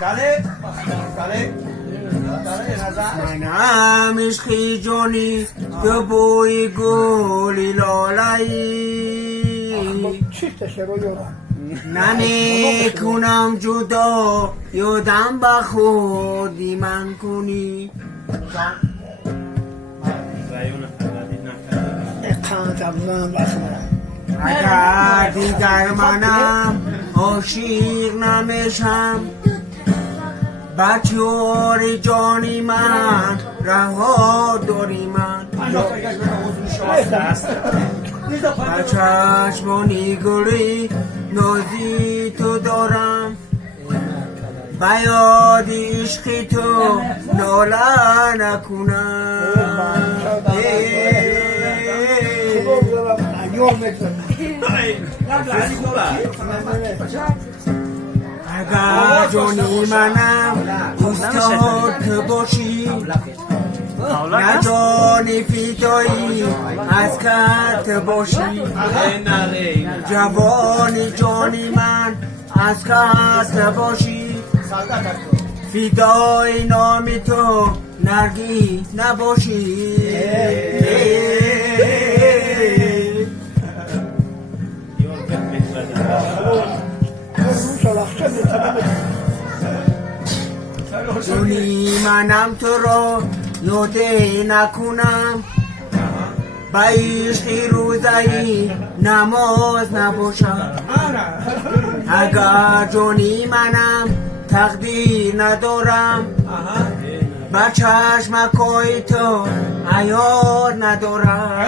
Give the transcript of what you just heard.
بله بله منم عشقی جانی تو بوی گلی لالایی نمی کنم جدا یادم با خودی من کنی اگر دیگر منم عاشق نمیشم بچه‌ار جانی من رها داری من با چشمانی گلی نازی تو دارم با یاد عشق تو ناله نکنم اگر جانی منم دوستات باشی ندانی فیدایی از کت باشی جوانی جانی من از کت باشی فیدای نام تو نرگی نباشی جونی منم تو را یاده نکنم با عشقی روزایی نماز نباشم اگر جونی منم تقدیر ندارم با چشمکای تو عیار ندارم